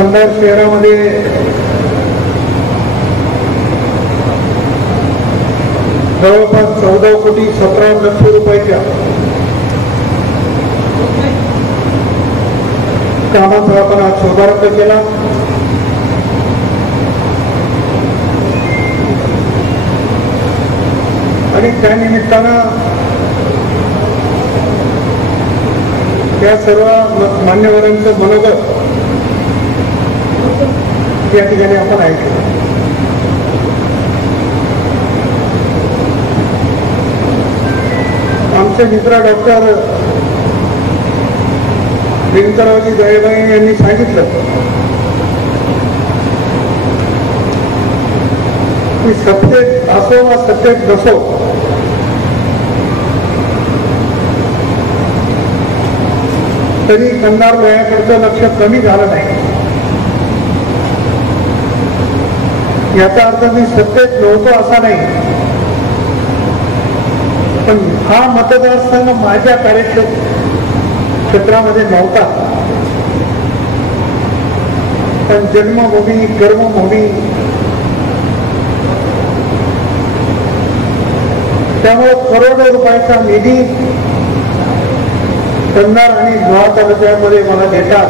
कंधार शहरामध्ये जवळपास 14,17 लक्ष रुपयाच्या कामाचा आपण आज शुभारंभ केला. आणि त्यानिमित्तानं त्या सर्व मान्यवरांचं मनोगत या ठिकाणी आपण ऐकलं. आमचे मित्र डॉक्टर व्यंकटरावजी दळेबाई यांनी सांगितलं की सत्तेत असो वा सत्तेत नसो, तरी कंधार लोह्याकडचं लक्ष कमी झालं नाही. याचा अर्थ मी सत्तेत नव्हतो असा नाही, पण हा मतदारसंघ माझ्या कार्यक्षेत्रामध्ये नव्हता. पण जन्मभूमी, कर्मभूमी, त्यामुळे करोडो रुपयाचा निधी कंधार आणि लोहा तालुक्यामध्ये मला देतात.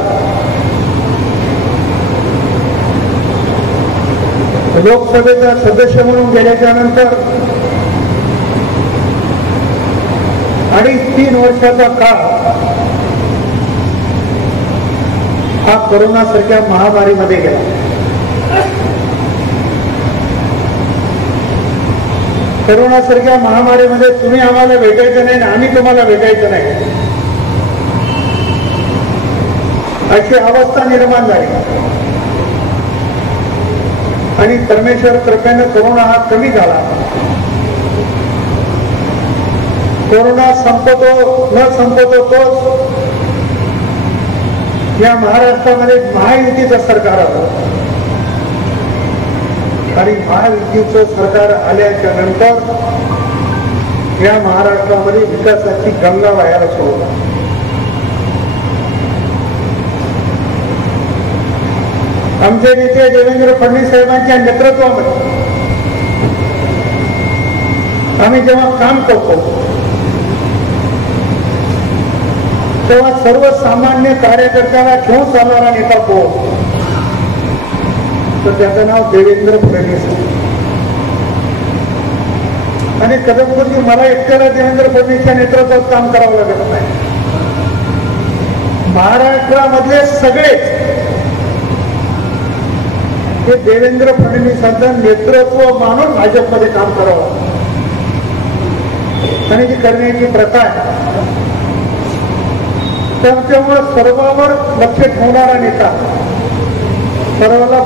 लोकसभेचा सदस्य म्हणून गेल्याच्या नंतर 2.5-3 वर्षाचा काळ हा कोरोनासारख्या महामारीमध्ये गेला. कोरोनासारख्या महामारीमध्ये तुम्ही आम्हाला भेटायचं नाही आणि आम्ही तुम्हाला भेटायचं नाही, अशी अवस्था निर्माण झाली. आणि परमेश्वर कृपेने कोरोना हा कमी झाला. कोरोना संपतो न संपतो तोच या महाराष्ट्रामध्ये महायुतीचं सरकार आलं. आणि महायुतीचं सरकार आल्याच्या नंतर या महाराष्ट्रामध्ये विकासाची गंगा वाहायला सुरू झाली. आमचे नेते देवेंद्र फडणवीस साहेबांच्या नेतृत्वामध्ये आम्ही जेव्हा काम करतो तेव्हा सर्वसामान्य कार्यकर्त्याला घेऊन चालणारा नेता कोण, तर त्याचं नाव देवेंद्र फडणवीस. आणि कदमपूर्वी मला एकट्याला देवेंद्र फडणवीसच्या नेतृत्वात काम करावं लागत नाही. महाराष्ट्रामधले सगळेच हे देवेंद्र फडणवीसांचं नेतृत्व मानून भाजपमध्ये काम करावं आणि जी करण्याची प्रथा आहे. त्यामुळे सर्वांवर लक्ष ठेवणारा नेता, सर्वांना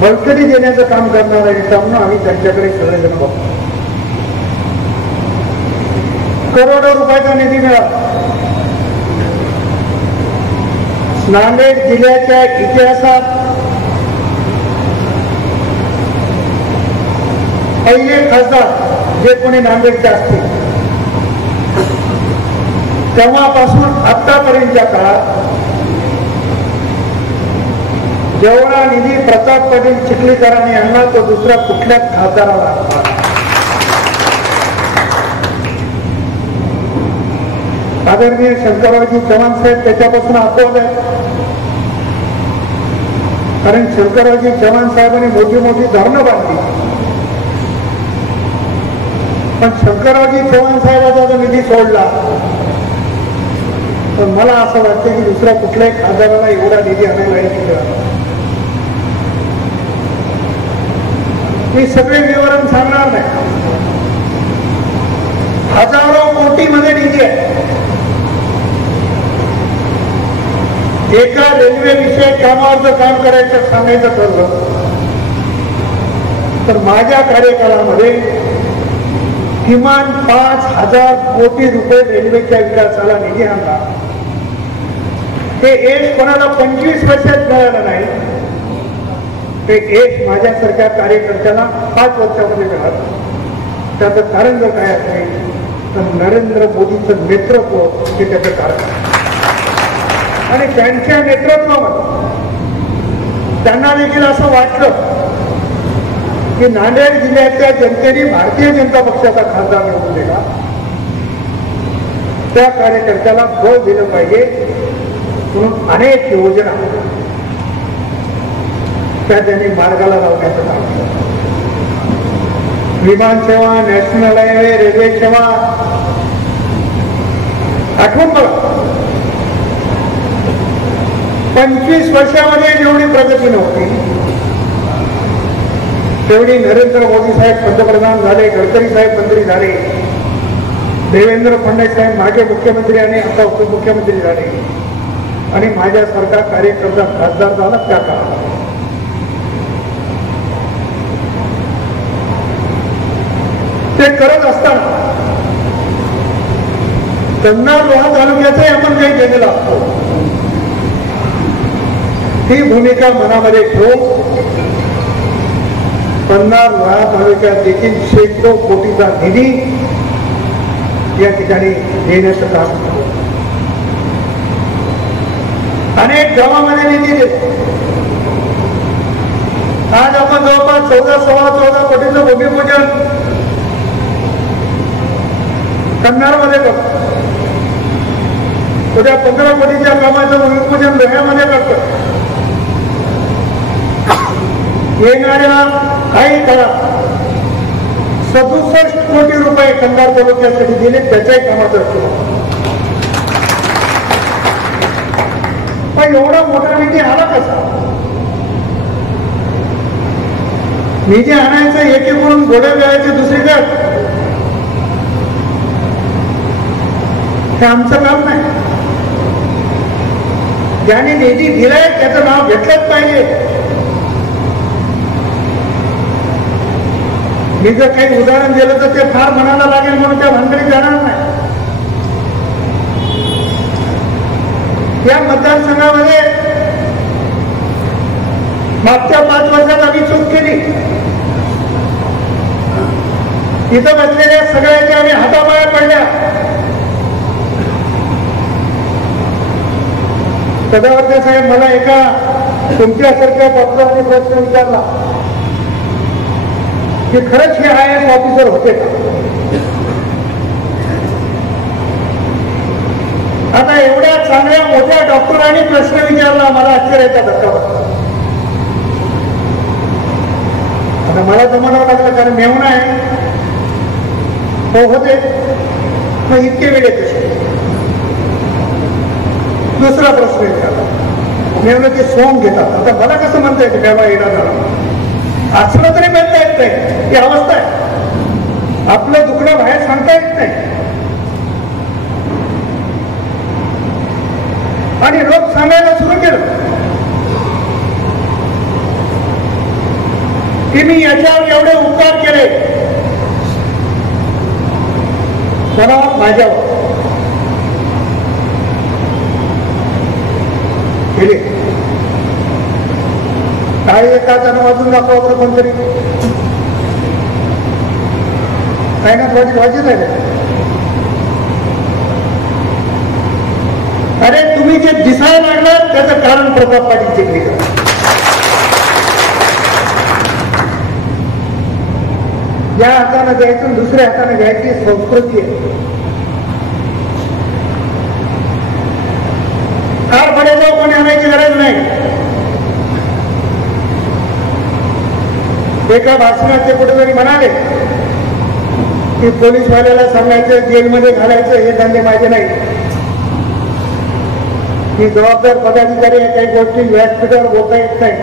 बळकटी देण्याचं काम करणारा नेता म्हणून आम्ही त्यांच्याकडे सगळेजण बघतो. करोडो रुपयाचा निधी मिळाला. नांदेड जिल्ह्याच्या इतिहासात पहिले खासदार जे कोणी नांदेडचे असतील तेव्हापासून आतापर्यंतच्या काळात जेवढा निधी प्रताप पाटील चिखलीकरांनी आणला तो दुसऱ्या कुठल्याच खासदाराला आणला. आदरणीय शंकररावजी चव्हाण साहेब त्याच्यापासून अपवाद आहे. कारण शंकररावजी चव्हाण साहेबांनी मोठी मोठी धरणं बांधली, पण शंकररावजी चव्हाण साहेबांचा जो निधी सोडला, पण मला असं वाटतं की दुसऱ्या कुठल्याही खासदाराला एवढा निधी आणायला नाही. मी सगळे विवरण सांगणार नाही. हजारो कोटीमध्ये निधी आहे. एका रेल्वे विषय कामावर जर काम करायचं सांगायचं ठरलं तर माझ्या कार्यकाळामध्ये किमान 5,000 कोटी रुपये रेल्वेच्या विकासाला निधी आणला. ते यश कोणाला 25 वर्षात मिळालं नाही, ते यश माझ्यासारख्या कार्यकर्त्याला 5 वर्षामध्ये मिळालं. त्याचं कारण जर काय असेल तर नरेंद्र मोदीचं नेतृत्व हे त्याचं कारण. आणि त्यांच्या नेतृत्वामध्ये त्यांना देखील असं वाटलं की नांदेड जिल्ह्यातल्या जनतेने भारतीय जनता पक्षाचा खासदार निवडून दिला, त्या कार्यकर्त्याला बळ दिलं पाहिजे म्हणून अनेक योजना त्या त्यांनी मार्गाला लावण्याचं काम केलं. विमान सेवा, नॅशनल हायवे, रेल्वे सेवा, आठवण बघा 25 वर्षामध्ये जेवढी प्रगती नव्हती तेवढी नरेंद्र मोदी साहेब पंतप्रधान झाले, गडकरी साहेब मंत्री झाले, देवेंद्र फडणवीस साहेब मागे मुख्यमंत्री आणि आता उपमुख्यमंत्री झाले आणि माझ्यासारखा कार्यकर्ता खासदार झाला त्या काळात. ते करत असताना कन्नड लोहा तालुक्याचे आपण काही केलेलं असतो, ही भूमिका मनामध्ये ठेवून कन्नड लोहा तालुक्यात देखील शेकडो कोटीचा निधी या ठिकाणी देण्याचं काम केलं. अनेक गावामध्ये निधी दिले. आज आपण जवळपास 14 कोटीचं भूमिपूजन कन्नडमध्ये करतो. उद्या 15 कोटीच्या कामाचं भूमिपूजन लोह्यामध्ये करतो. येणाऱ्या काही काळात 67 कोटी रुपये कंधार तालुक्यासाठी दिले, त्याच्याही कामाचं असतो. पण एवढा मोठा निधी आला कसा? निधी आणायचं एकीकडून घोडे द्यायचे दुसरीकडे, हे आमचं काम नाही. ज्याने निधी दिलाय त्याचं नाव घेतलंच पाहिजे. मी जर काही उदाहरण दिलं तर ते फार म्हणायला लागेल म्हणून त्या भानगडीत जाणार नाही. या मतदारसंघामध्ये मागच्या 5 वर्षात आम्ही चूक केली. इथं बसलेल्या सगळ्यांच्या आम्ही हातापाया पडल्या. सदावर्ते साहेब, मला एका तुमच्यासारख्या डॉक्टरांनी प्रश्न विचारला की खरंच हे IAS ऑफिसर होते का? आता एवढ्या चांगल्या मोठ्या डॉक्टरांनी प्रश्न विचारला, मला आश्चर्याचा धक्का बसला. आता मला जमावं लागलं, कारण मेहून आहे हो होते, मग इतके वेळ कसे? दुसरा प्रश्न विचारला, मेहून ते सोंग घेतात. आता मला कसं म्हणता येते काय बा येणार झाला? असलं तरी म्हणता येत नाही, ही अवस्था आहे. आपलं दुखणं बाहेर सांगता येत नाही. आणि लोक सांगायला सुरू केलं की मी याच्यावर एवढे उपकार केले, कोणावर? माझ्यावर केले. काही एका जण वाजून दाखवा कोणतरी काय ना वाजी झाले. अरे तुम्ही जे दिसायला लागलं त्याचं कारण प्रताप पाटील चिखलीकर. या हाताने द्यायचं दुसऱ्या हाताने घ्यायची संस्कृती आहे. कार पुढे जाऊ कोणी आणायची गरज नाही. एका भाषणात ते कुठेतरी म्हणाले की पोलीसवाल्याला सांगायचं जेलमध्ये घालायचं हे धंदे माझे नाही. मी जबाबदार पदाधिकारी आहे, काही गोष्टी व्यासपीठावर बोलता येत नाही.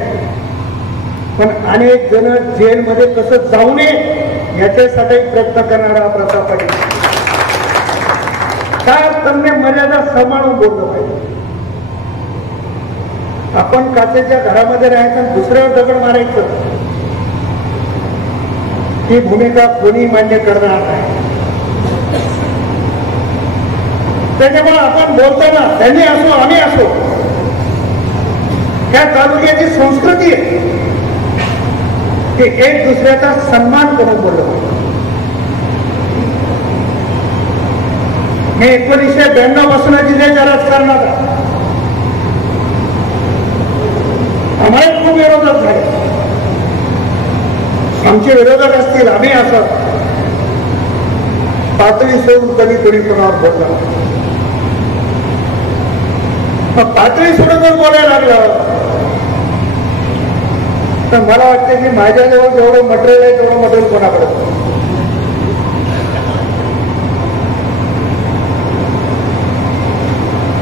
पण अनेक जण जेलमध्ये कसं जाऊ नये याच्यासाठी प्रयत्न करणारा प्रताप पाटील. काय त्यांनी मर्यादा सांभाळून बोललं पाहिजे. आपण काचेच्या घरामध्ये राहायचं, दुसऱ्यावर दगड मारायचं, ही भूमिका कोणी मान्य करणार नाही. त्याच्यामुळे आपण बोलताना त्यांनी असो आम्ही असो, त्या तालुक्याची संस्कृती आहे की एक दुसऱ्याचा सन्मान करून बोललो. मी 1992 पासून जिल्ह्याच्या राजकारणात आम्हाला खूप विरोधक झाले. आमचे विरोधक असतील, आम्ही असं पातळी सोडून कधी कोणी कोणावर बोलला. पातळी सोडून जर बोलायला लागलं तर मला वाटतं की माझ्याजवळ जेवढं मटेरियल आहे तेवढं मटेरियल कोणाकडे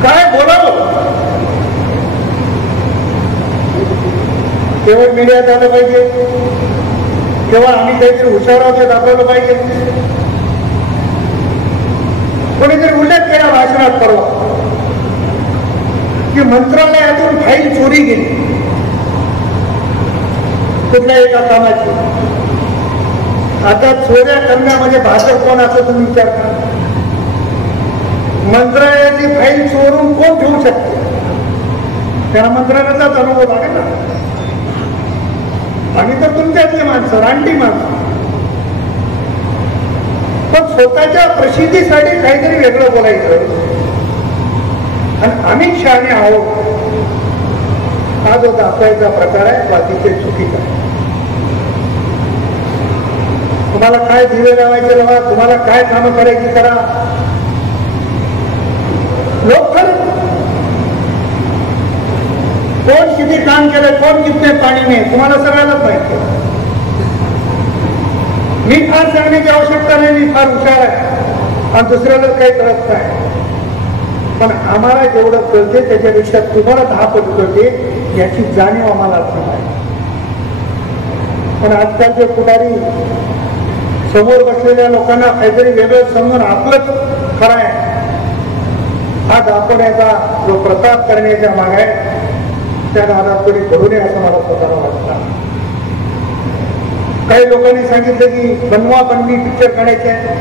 काय बोलावं. केवळ मीडियात आलं पाहिजे, केवळ आम्ही काहीतरी हुशार आहोत दाखवलं पाहिजे. कोणीतरी उल्लेख केला भाषणात परवा की मंत्रालयातून फाईल चोरी गेली कुठल्या एका कामाची. आता चोऱ्या करण्यामध्ये भाजप कोण असं तुम्ही विचार करा. मंत्रालयाची फाईल चोरून कोण ठेवू शकते? त्याला मंत्रालयाचाच अनुभव लागेल ना. आम्ही तर तुमच्यातली माणसं, रानटी माणसं, पण स्वतःच्या प्रसिद्धीसाठी काहीतरी वेगळं बोलायचं आणि आम्ही शहाणे आहोत हा जो दाखवायचा प्रकार आहे तो अतिशय चुकीचा आहे. तुम्हाला काय दिवे लावायचे लावा, तुम्हाला काय कामं करायची करा. लोक कोण किती काम केलं, कोण कितने पाणी नाही, तुम्हाला सगळ्यांनाच माहिती आहे. मी फार सांगण्याची आवश्यकता नाही, मी फार हुशार आहे आणि दुसऱ्याला काही कळत नाही. पण आम्हाला जेवढं कळते त्याच्यापेक्षा तुम्हाला 10 पट कळते याची जाणीव आम्हाला असली पाहिजे. पण आजकालचे पुढारी समोर बसलेल्या लोकांना काहीतरी वेगळं समजून आपलंच खरं आहे हा दाखवण्याचा जो प्रताप करण्याच्या माग आहे त्या नादात कोणी करू नये असं मला स्वतःला वाटतं. काही लोकांनी सांगितलं की बनवा बनवी पिक्चर काढायचे आहे.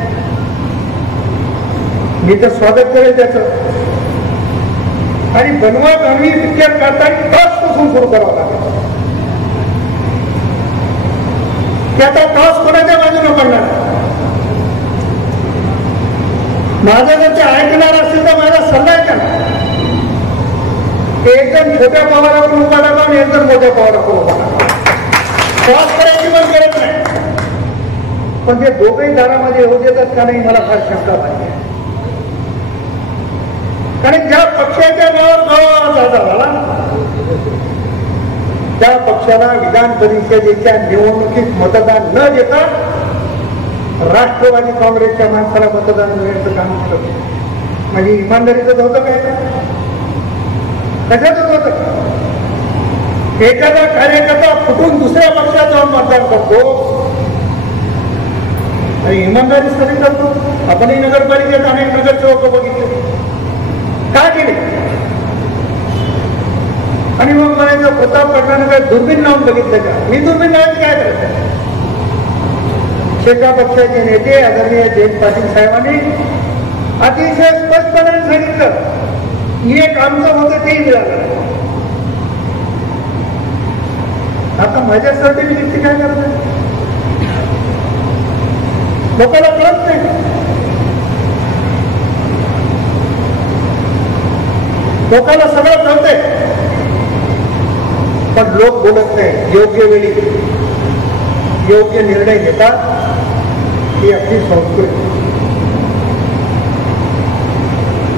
मी तर स्वागत करेल त्याचं. आणि बनवा बनवी पिक्चर काढताना टॉसपासून सुरू करावं लागेल. त्याचा टॉस कोणाच्या बाजूने पडणार? माझं जर ते ऐकणार असेल तर माझा सल्ला आहे का? एकदम छोट्या पवाराकडून उभा टाका आणि एकदम मोठ्या पवाराकडून उभा टाका. टॉस करायची पण गरज नाही. पण ते दोघेही दारामध्ये येऊ देतात का नाही मला फार शंका पाहिजे. कारण ज्या पक्षाच्या नावावर साजरा झाला त्या पक्षाला विधान परिषदेच्या निवडणुकीत मतदान न देता राष्ट्रवादी काँग्रेसच्या माणसाला मतदान देण्याचं काम केलं. म्हणजे इमानदारीचं होतं काय? कशाच होतं? एखादा कार्यकर्ता फुटून दुसऱ्या पक्षात जाऊन मतदान करतो आणि इमानदारी सरी करतो. आपणही नगरपालिकेत अनेक नगरसेवक बघितले. का केले? आणि मग म्हणायचं प्रताप पाटलांना काय दुर्बीण लावून बघितलं का? मी दुर्बीण लावायची काय करायचं? शेका पक्षाचे नेते आदरणीय जयंत पाटील साहेबांनी अतिशय स्पष्टपणे सांगितलं एक आमचं होतं तेही मिळालं. आता माझ्या सर्टिफिकेटची काय गरज आहे? लोकांना कळत नाही. लोकांना सगळं कळतंय पण लोक बोलत नाही. योग्य वेळी योग्य निर्णय घेतात ही आपली संस्कृती.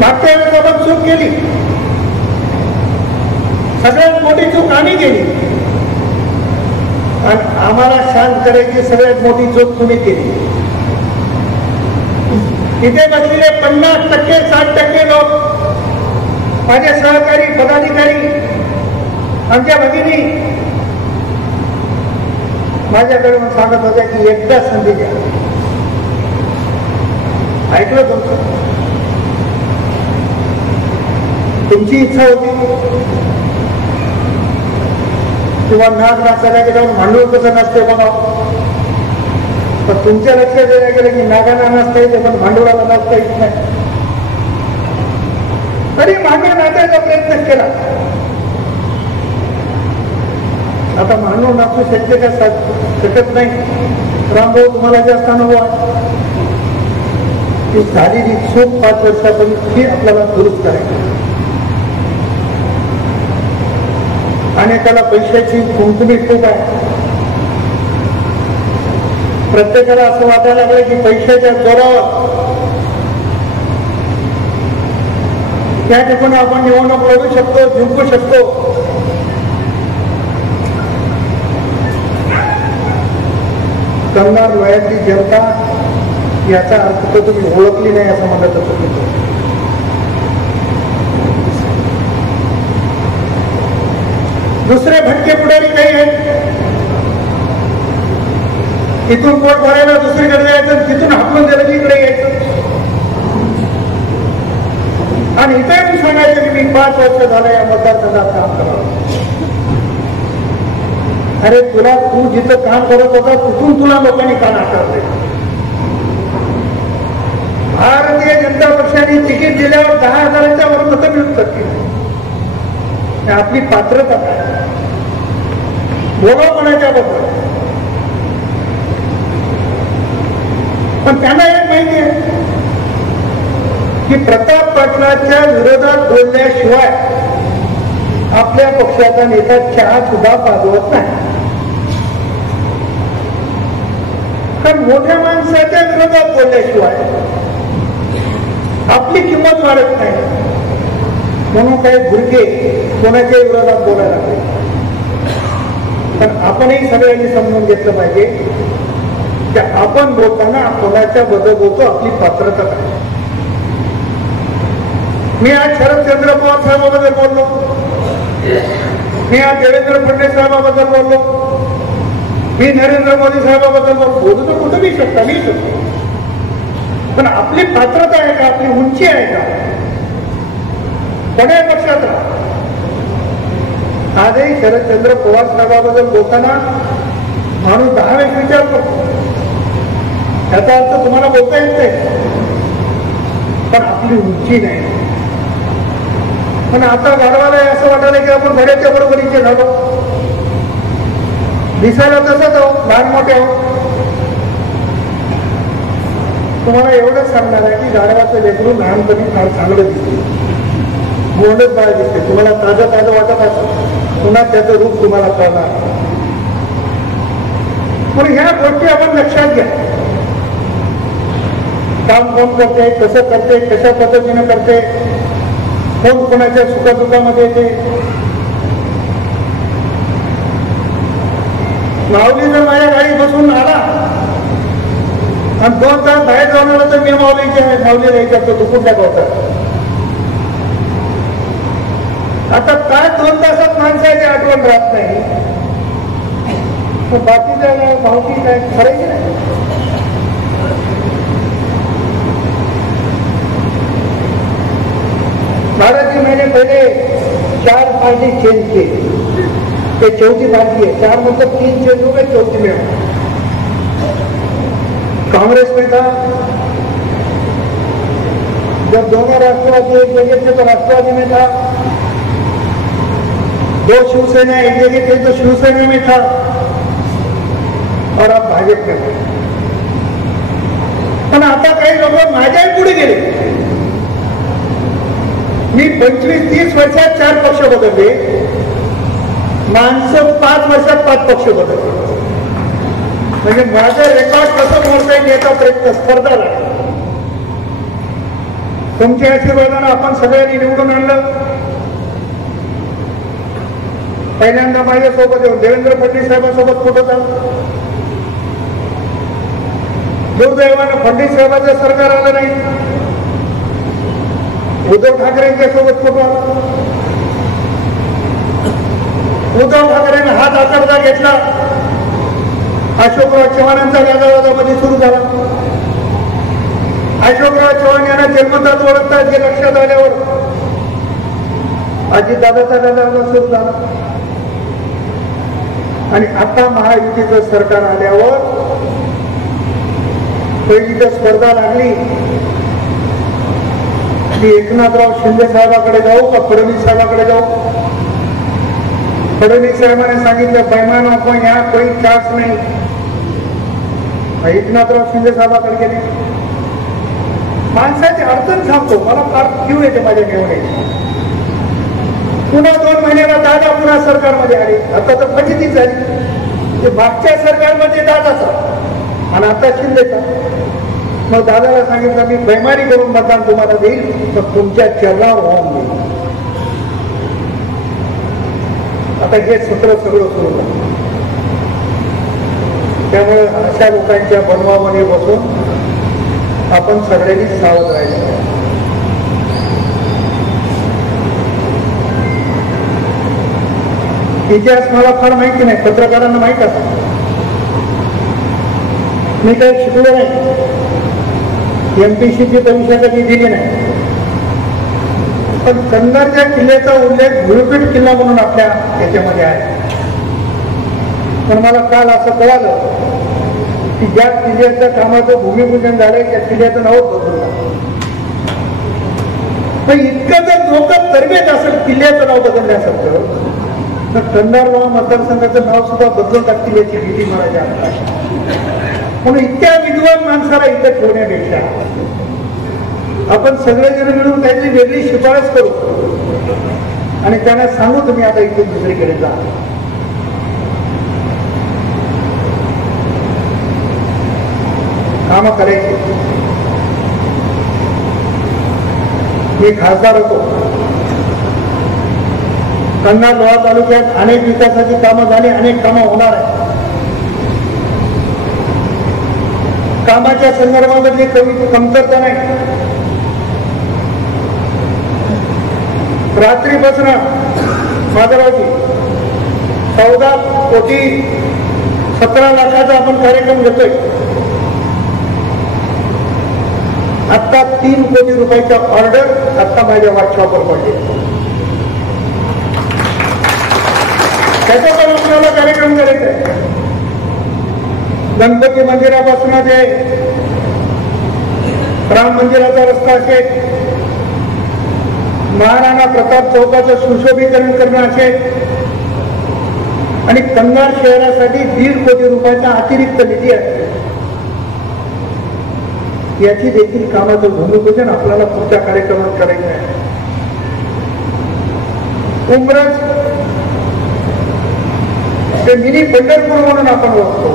मागच्या वेळेस आपण चूक केली, सगळ्यात मोठी चूक आम्ही केली आणि आम्हाला शांत करायची सगळ्यात मोठी चूक तुम्ही केली. इथे बसलेले 50%, 60% लोक माझे सहकारी पदाधिकारी आमच्या भगिनी माझ्याकडे सांगत होत्या की एकदा संधी द्या. ऐकलं तुमचं? तुमची इच्छा होती किंवा नाग नाचायला गेल्यावर भांडूळ कसं नसते बघा. पण तुमच्या लक्षात द्यायला गेलं की नागांना नसता येते पण भांडवळाला नाचता येत नाही. तरी मागे नाचायचा प्रयत्न केला. आता मानव नाचू शकते का? शकत नाही. रामभाऊ तुम्हाला जास्त अनुभव आहे. ती झालेली चूक 5 वर्षापूर्वी ही आपल्याला दुरुस्त करायची. आणि त्याला पैशाची कुंकुमी खूप आहे. प्रत्येकाला असं वाटायला लागलं की पैशाच्या जोरावर त्या ठिकाणी आपण निवडणूक लढू शकतो, जिंकू शकतो. कन्नड वयातली जनता याचा अर्थ तो तुम्ही ओळखली नाही असं म्हणत होतो. दुसरे भटके पुढारी काही आहेत. इथून पोट भरायला दुसरीकडे जायचं, तिथून हाकलून दिलं की इकडे यायचं. आणि इथे सांगायचं की मी 5 वर्ष झालं या मतदारसंघात काम करावं. अरे तुला तू जिथं काम करत होता तिथून तुला लोकांनी का नाकारले? भारतीय जनता पक्षाने तिकीट दिल्यावर 10,000च्या वर मतं मिळू शकतील. आपली पात्रता काय? बोला कोणाच्या बद्दल. पण त्यांना एक माहिती आहे की प्रताप पाटलाच्या विरोधात बोलल्याशिवाय आपल्या पक्षाचा नेता चहा सुद्धा पाजवत नाही. कारण मोठ्या माणसाच्या विरोधात बोलल्याशिवाय आपली किंमत वाढत नाही. म्हणून काही भुरके कोणाच्या विरोधात बोलायला लागले. पण आपणही सगळ्यांनी समजून घेतलं पाहिजे की आपण बोलताना कोणाच्या बद्दल बोलतो, आपली पात्रता काय. मी आज शरदचंद्र पवार साहेबाबद्दल बोललो, मी आज देवेंद्र फडणवीस साहेबाबद्दल बोललो, मी नरेंद्र मोदी साहेबाबद्दल बोलतो तर कुठं मी शकता, मी शकतो. पण आपली पात्रता आहे का, आपली उंची आहे का, कोण्या पक्षात राहा. आजही शरदचंद्र पवार साहेबाबद्दल बोलताना माणूस 10 वेळेस विचार करतो. त्याचा अर्थ तुम्हाला बोलता येत नाही, पण आपली उंची नाही. पण आता गाढवाला असं वाटायला की आपण घड्याच्या बरोबरीचे झालो, दिसायला तसंच आहोत, लहान मोठे आहोत. तुम्हाला एवढंच सांगणार आहे की गाढवाचं लेकरू लहानपणी फार चांगलं दिसते, गोंडच बाळ दिसते. तुम्हाला ताजं ताजं वाटत असं, पुन्हा त्याचं रूप तुम्हाला कळणार. पण ह्या गोष्टी आपण लक्षात घ्या. काम कोण करते, कसं करते, कशा पद्धतीने करते, कोण कोणाच्या सुखदुःखामध्ये येते. माऊली जर माझ्या गाडी बसून आला आणि 2 तास बाहेर जाऊन आला तर मी माऊलीचे आहे, माऊली नाही करतो तू कुठल्या गावतात. आता काय 2 तासात माणसाची आठवण राहत नाही, बाकीच्या भावकी काय करायची नाही. भारत जी मैंने पहले 4 पार्टी चेंज की, ये 4थी पार्टी है. 4 मतलब 3 चेंज हो गए, 4थी में हो. कांग्रेस में था, जब दोनों राष्ट्रवादी एक जगह थे तो राष्ट्रवादी में था, 2 शिवसेना एक जगह थे तो शिवसेना में था, और अब भाजप में था. पण आता काही लोक माझ्याही पुढे गेले. मी 25-30 वर्षात 4 पक्ष बदलले, माणसं 5 वर्षात 5 पक्ष बदलले. म्हणजे माझं रेकॉर्ड कसं मोडता येईल याचा प्रयत्न स्पर्धा लागला. तुमच्या आशीर्वादानं आपण सगळ्यांनी निवडून आणलं. पहिल्यांदा माझ्यासोबत येऊन देवेंद्र फडणवीस साहेबांसोबत कुठं झालं. दुर्दैवानं फडणवीस साहेबांचं सरकार आलं नाही. उद्धव ठाकरेंच्या सोबत कुठं आला. उद्धव ठाकरेंनी हात आकारता घेतला, अशोकराव चव्हाणांचा गाजावाजामध्ये सुरू झाला. अशोकराव चव्हाण यांना जन्मतात ओळखतात हे लक्षात आल्यावर अजितदादाचा गाजावाजा सुरू झाला. आणि आता महायुतीचं सरकार आल्यावर पहिली तर स्पर्धा लागली की एकनाथराव शिंदे साहेबाकडे जाऊ का फडणवीस साहेबाकडे जाऊ. फडणवीस साहेबांनी सांगितलं बैमान आपण या कोणी चान्स नाही. एकनाथराव शिंदे साहेबाकडे गेले. माणसाची अडचण सांगतो, मला फार क्यू येते माझ्या घेऊन. पुन्हा 2 महिन्याला दादा पुन्हा सरकारमध्ये आले. आता तर फजितीच झाली. ते मागच्या सरकारमध्ये दादाचा आणि आता शिंदेचा. मग दादाला सांगितलं मी बैमारी करून मतदान तुम्हाला देईल, तर तुमच्या चरणावर वाहून देईल. आता हे सत्र सगळं सुरू झालं. त्यामुळे अशा लोकांच्या बनवामध्ये बसून आपण सगळ्यांनी सावध राहायचं. इतिहास मला फार माहिती नाही, पत्रकारांना माहित असत. मी काही शिकलो नाही, MPSCची परीक्षा कधी दिली नाही, पण कन्नडच्या किल्ल्याचा उल्लेख गुरुपीठ किल्ला म्हणून आपल्या याच्यामध्ये आहे. पण मला काल असं कळालं की ज्या किल्ल्याच्या कामाचं भूमिपूजन झालंय त्या किल्ल्याचं नाव बदललं. पण इतकं जर लोक तरबेज असेल किल्ल्याचं नाव बदलण्यासारखं, तर कंधारगाव मतदारसंघाचं नाव सुद्धा बदलून टाकतील याची भीती मला जास्त आहे. म्हणून इतक्या विद्वान माणसाला इथं ठेवण्यापेक्षा आपण सगळेजण मिळून काहीतरी वेगळी शिफारस करू आणि त्यांना सांगू तुम्ही आता इथून दुसरीकडे जा. काम करायचे. मी खासदार होतो. कंधार लोहा तालुक्यात अनेक विकासाची कामं झाली, अनेक कामं होणार आहेत. कामाच्या संदर्भामध्ये कमी कमतरता नाही. रात्रीपासून माधवरावजी 14 कोटी 17 लाखाचा आपण कार्यक्रम घेतोय. आता 3 कोटी रुपयाच्या ऑर्डर आता माझ्या व्हॉट्सअपवर पडले. त्याचा पण आपल्याला कार्यक्रम करायचा आहे. गणपती मंदिरापासून ते राम मंदिराचा रस्ता असेल, महाराणा प्रताप चौकाचं सुशोभीकरण करणं असेल आणि कंधार शहरासाठी 1.5 कोटी रुपयाचा अतिरिक्त निधी आहे. याची देखील कामाचं भूमिपूजन आपल्याला पुढच्या कार्यक्रमात करायचं आहे. उमरज ते मिनी पंढरपूर म्हणून आपण ओळखतो.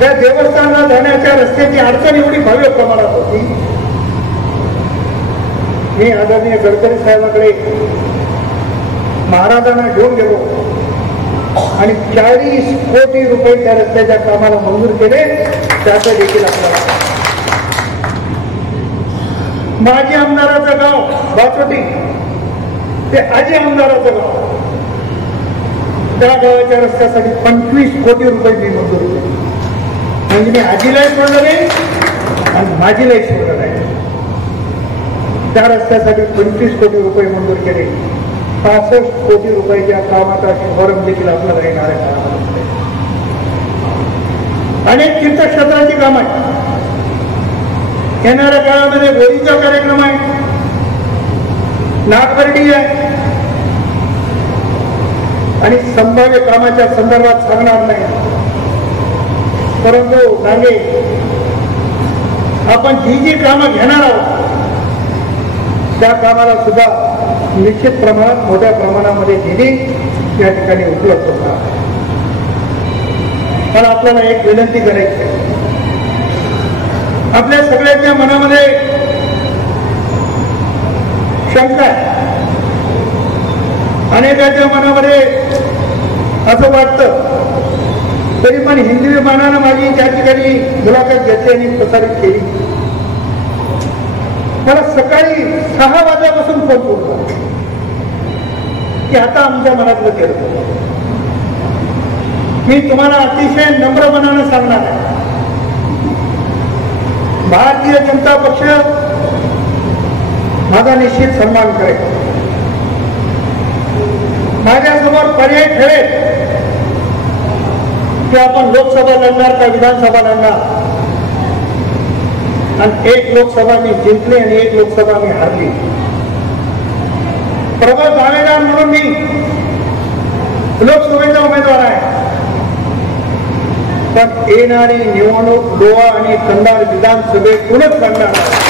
त्या देवस्थानाला जाण्याच्या रस्त्याची अडचण एवढी भव्य प्रमाणात होती. मी आदरणीय गडकरी साहेबांकडे महाराजांना घेऊन गेलो आणि 40 कोटी रुपये त्या रस्त्याच्या कामाला मंजूर केले. त्याचं देखील आपल्याला माजी आमदाराचं गाव बाचोटी ते आजी आमदाराचं गाव, त्या गावाच्या रस्त्यासाठी 25 कोटी रुपये मी मंजूर केले. म्हणजे मी आजीलाही सोडलं नाही आणि माझीलाही सोडलं नाही. त्या रस्त्यासाठी 25 कोटी रुपये मंजूर केले. 65 कोटी रुपयाच्या कामाचा शुभारंभ देखील आपल्याला येणाऱ्या काळामध्ये. अनेक तीर्थक्षेत्रांची काम आहे. येणाऱ्या काळामध्ये होळीचा कार्यक्रम आहे, नागबर्डी आहे आणि संभाव्य कामाच्या संदर्भात सांगणार नाही, परंतु मागे आपण जी कामं घेणार आहोत त्या कामाला सुद्धा निश्चित प्रमाणात मोठ्या प्रमाणामध्ये निधी या ठिकाणी उपलब्ध होणार. पण आपल्याला एक विनंती करायची आहे. आपल्या सगळ्यांच्या मनामध्ये शंका आहे. अनेकांच्या मनामध्ये असं वाटतं, तरी पण हिंदी विमानानं माझी त्या ठिकाणी मुलाखत घेतली आणि प्रसारित केली. मला सकाळी 6 वाजल्यापासून फोन करू की आता आमच्या मनातलं केलं. मी तुम्हाला अतिशय नम्रपणानं सांगणार आहे, भारतीय जनता पक्ष माझा निश्चित सन्मान करेल. माझ्यासमोर पर्याय ठरेल की आपण लोकसभा लढणार का विधानसभा लढणार, आणि 1 लोकसभा मी जिंकली आणि 1 लोकसभा मी हारली. प्रबळ दावेदार म्हणून मी लोकसभेचा उमेदवार आहे. पण येणारी निवडणूक लोहा आणि कंधार विधानसभेतूनच लढणार आहे.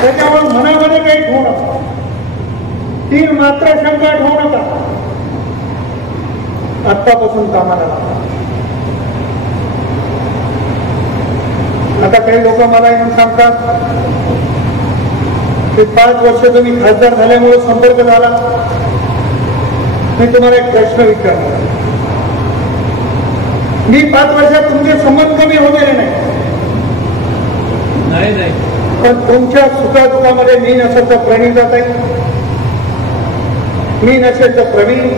त्याच्यामुळे मनामध्ये काही ठेवू नका, तीन मात्र शंका ठेवू नका, आत्तापासून कामाला लागा. आता काही लोक मला येऊन सांगतात की 5 वर्ष तुम्ही खासदार झाल्यामुळे संपर्क झाला. मी तुम्हाला एक प्रश्न विचारला, मी 5 वर्षात तुमचे संबंध कमी होणे नाही, पण तुमच्या सुखादुखामध्ये मी नसेल तर प्रवीण जात आहे, मी नसेल तर प्रवीण,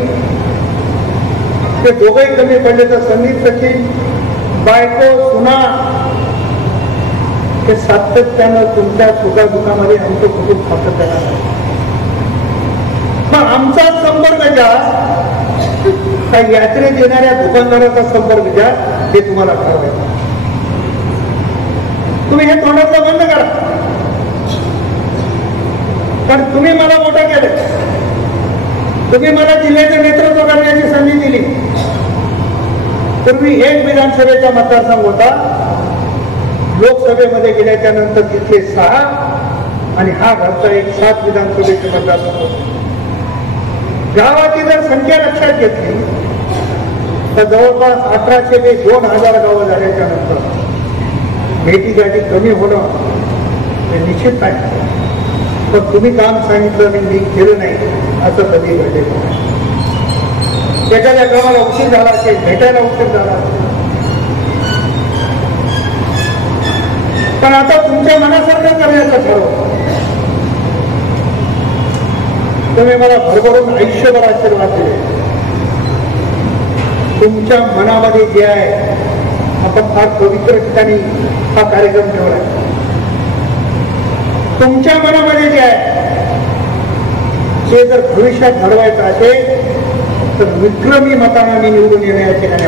ते दोघंही कमी पडले तर संदीप सचिन, बायको सुना, हे सातत्यानं तुमच्या सुखादुखामध्ये आमचं कुटुंब सातत्यानं आहे. मग आमचा संपर्क जास्त का यात्रेत येणाऱ्या दुकानदाराचा संपर्क जास्त हे तुम्हाला ठरवायचं. तुम्ही हे तोंडातलं बंद करा, कारण तुम्ही मला मोठं केलं, तुम्ही मला जिल्ह्याचं नेतृत्व करण्याची संधी दिली. पूर्वी 1 विधानसभेचा मतदारसंघ होता, लोकसभेमध्ये गेल्याच्या नंतर तिथे 6 आणि हा घरचा एक 7 विधानसभेचे मतदारसंघ होते. गावाची जर संख्या लक्षात घेतली तर जवळपास 1800 ते 2000 गावं झाल्याच्या नंतर भेटीगाठी कमी होणं हे निश्चित आहे. पण तुम्ही काम सांगितलं आणि मी केलं नाही असं कधी घडलेलं नाही. एखाद्या गावाला उशीर झाला असेल, भेटायला उशीर झाला असेल, पण आता तुमच्या मनासारखं करण्याचं ठरवलं. तुम्ही मला भरभरून आयुष्यभर आशीर्वाद दिले. तुमच्या मनामध्ये जे आहे, आपण फार पवित्र ठिकाणी हा कार्यक्रम ठेवला. तुमच्या मनामध्ये जे आहे ते जर भविष्यात घडवायचं असेल तर विक्रमी मताने निवडून येण्याचे ठिकाणी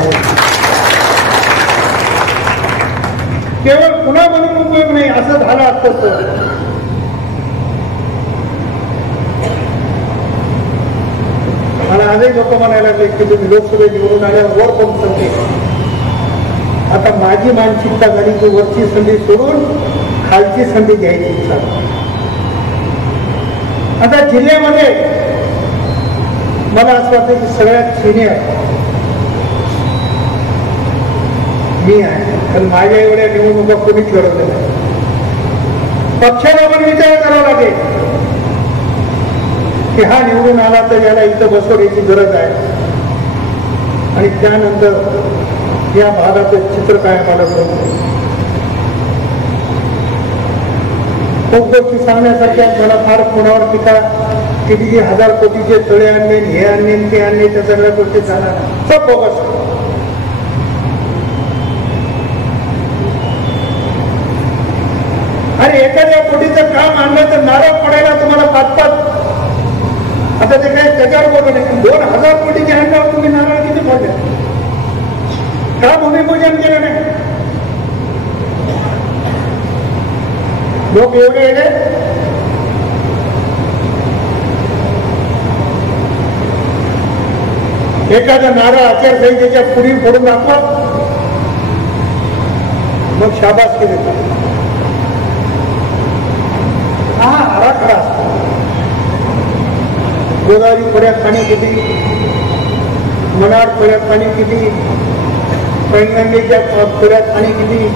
केवळ पुन्हा म्हणून उपयोग नाही. असं झालं असतं तर मला आजही लोक म्हणायला लागले की तुम्ही लोकसभेत निवडून आल्यावर वर करून संधी. आता माझी मानसिकता झाली की वरची संधी सोडून खालची संधी घ्यायची इच्छा. आता जिल्ह्यामध्ये मला असं वाटतं की सगळ्यात सिनियर मी आहे, कारण माझ्या एवढ्या निवडणुका कोणीच लढवल्या नाही. पक्षाला पण विचार करावा लागेल की हा निवडून आला तर याला इथं बसवण्याची गरज आहे, आणि त्यानंतर या भागाचं चित्र काय मला खूप गोष्टी सांगण्यासारख्या. मला फार कोणावर टीका किती 1000 कोटीचे तळे आणले, हे आणले, ते आणले, त्या सगळ्या गोष्टी झाल्या सब बोगस. आणि एखाद्या कोटीचं काम आणलं तर नारळ पडायला तुम्हाला 5-5. आता ते काही त्याच्यावर बोलू नये. 2000 कोटीचे आणल्यावर तुम्ही नारळ किती पडले? का भूमिपूजन केलं नाही? लोक एवढे येणे एखादा नारळ आचारसंहितेच्या पुढील फोडून दाखवा, मग शाबासकी देतात. हा आराखडा असतो. गोदावरी खोऱ्यात पाणी किती, मनाड खोऱ्यात पाणी किती, पैनगंगेच्या खोऱ्यात पाणी किती,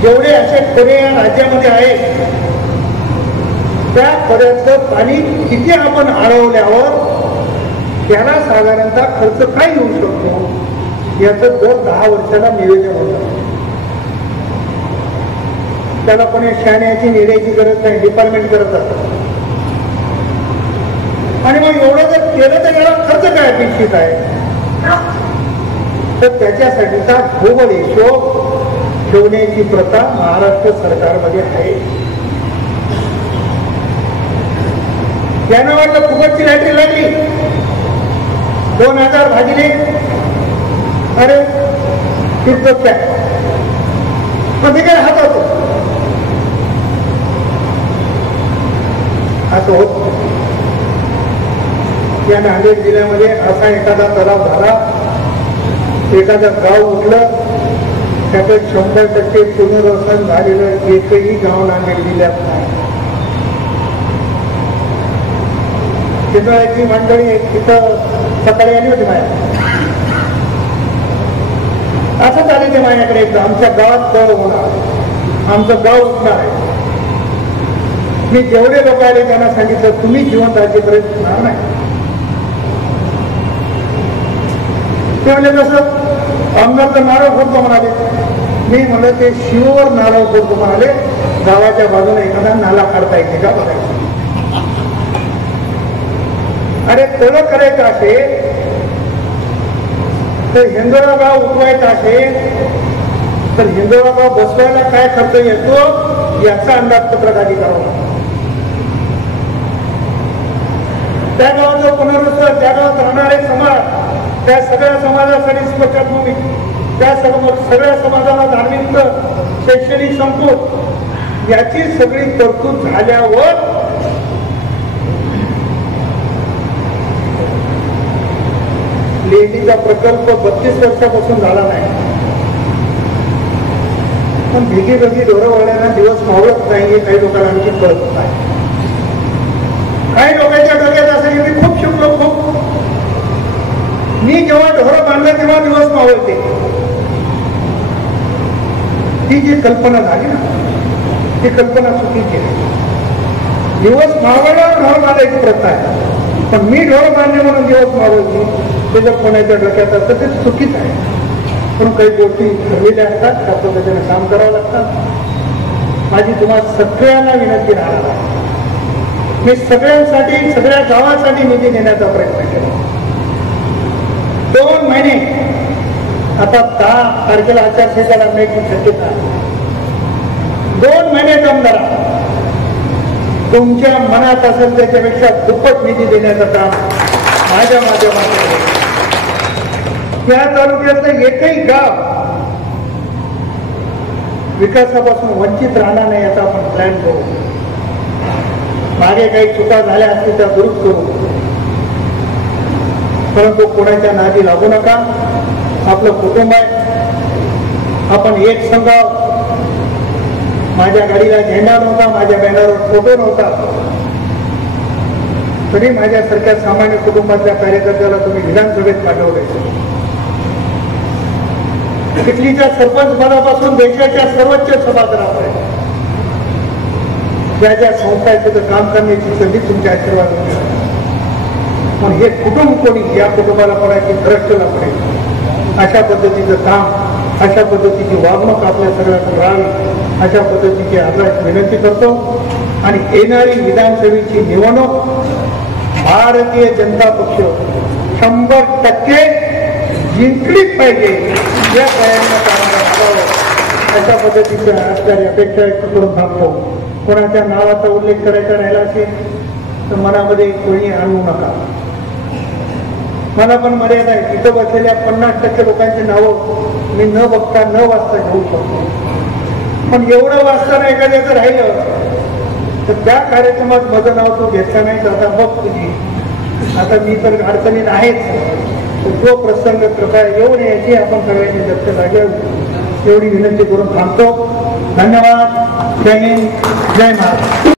जेवढे असे खोरे या राज्यामध्ये आहेत त्या खोऱ्यातलं पाणी किती आपण अडवल्यावर त्याला साधारणतः खर्च काय येऊ शकतो याचं दर 10 वर्षाला नियोजन होतं. त्याला कोणी शाण्याची नेण्याची गरज नाही, डिपार्टमेंट करत असतं. आणि मग एवढं जर केलं तर याला खर्च काय अपेक्षित आहे, तर त्याच्यासाठीचा ढोबळ हिशोब ठेवण्याची प्रथा महाराष्ट्र सरकारमध्ये आहे. त्यानं वाटलं फुकटची लॅटरी लागली, 2000 भागिले, अरे तिथं काय पण ते काय हातात असं होत. या नांदेड जिल्ह्यामध्ये असा एखादा तलाव झाला, एखादं गाव उठलं, त्याचं 100% पुनर्वसन झालेलं एकही गाव नांदेड जिल्ह्यात नाही. शिंदोळ्याची मंडळी तिथं सकाळी आली होती माझ्या. असंच आले ते माझ्याकडे एकदा, आमच्या गावात दर होणार, आमचं गाव उठणार आहे. मी जेवढे लोक आले त्यांना सांगितलं तुम्ही जिवंत राहायचेपर्यंत होणार नाही. ते म्हणजे कसं आमदारचं नारळ फोडतो म्हणाले. मी म्हणलं ते शिववर नारळ फोडतो म्हणाले, गावाच्या बाजूला एखादा नाला काढता येते का बघायचं. अरे तळ करायचं असेल तर हिंदोळा गाव उठवायचा असेल तर हिंदोळा गाव बसवायला काय खर्च येतो याचा अंदाजपत्रक आधी करावं. त्या गावाचं पुनरुत्थान, त्या गावात राहणारे समाज, त्या सगळ्या समाजासाठी स्मशानभूमी, त्या सगळ्या समाजाला धार्मिक शैक्षणिक संकुल याची सगळी तरतूद झाल्यावर लेडीचा प्रकल्प 32 वर्षापासून झाला नाही. पण भेगी ढोरवाड्यांना दिवस मावळत नाही हे काही लोकांना आणखी कळत नाही. काही लोकांच्या डोक्यात असेल मी खूप शिकलो, खूप मी जेव्हा ढोरं बांधलं तेव्हा दिवस मावळते. ती जी कल्पना झाली ना ती कल्पना चुकीची आहे. दिवस मावळल्यावर ढोर बांधायची प्रथा आहे, पण मी ढोर बांधले म्हणून दिवस मावळची ते जर कोणाच्या डोक्यात असतं ते चुकीच आहे. पण काही गोष्टी ठरलेल्या असतात, त्या पद्धतीने काम करावं लागतात. माझी तुम्हाला सगळ्यांना विनंती राहणार आहे, मी सगळ्यांसाठी सगळ्या गावासाठी निधी देण्याचा प्रयत्न केला. 2 महिने आता 10 तारखेला आचारसंहिता लागण्याची शक्यता आहे. 2 महिने दम धरा. तुमच्या मनात असेल त्याच्यापेक्षा दुप्पट निधी देण्याचं काम माझ्या माध्यमातून. या तालुक्यातलं एकही गाव विकासापासून वंचित राहणार नाही याचा आपण प्लॅन करू. मागे काही चुका झाल्या असतील त्या दुरुस्त करू, परंतु कोणाच्या नादी लागू नका. आपलं कुटुंब आहे, आपण एक संघ. माझ्या गाडीला झेंडा नव्हता, माझ्या बॅनरवर फोटो नव्हता, तरी माझ्यासारख्या सामान्य कुटुंबातल्या कार्यकर्त्याला तुम्ही विधानसभेत पाठवले. इटलीच्या सरपंच पदापासून देशाच्या सर्वोच्च सभागृहापर्यंत ज्या ज्या संस्था आहेत तिथं काम करण्याची संधी तुमच्या आशीर्वाद होती. पण हे कुटुंब कोणी, या कुटुंबाला कोणाची भ्रष्ट लागते अशा पद्धतीचं काम, अशा पद्धतीची वागणूक आपल्या सगळ्यांना राहावी अशा पद्धतीची आग्रह विनंती करतो. आणि येणारी विधानसभेची निवडणूक भारतीय जनता पक्ष 100% जिंकलीच पाहिजे या प्रयत्न अशा पद्धतीच्या आपल्याला अपेक्षा करून थांबतो. कोणाच्या नावाचा उल्लेख करायचा राहिला असेल तर मनामध्ये कोणी आणू नका. मला पण मर्यादा आहे. तिथं बसलेल्या 50% लोकांची नावं मी न बघता न वाचता घेऊ शकतो. पण एवढं वाचताना एखाद्याचं राहिलं तर त्या कार्यक्रमात माझं नाव तो घेतला नाही तर आता बघ तुझी. आता मी तर अडचणीत आहेच. जो प्रसंग कृपा येऊ नये याची आपण सगळ्यांनी दक्षता घ्यावी एवढी विनंती करून थांबतो. धन्यवाद. जय हिंद, जय महाराष्ट्र.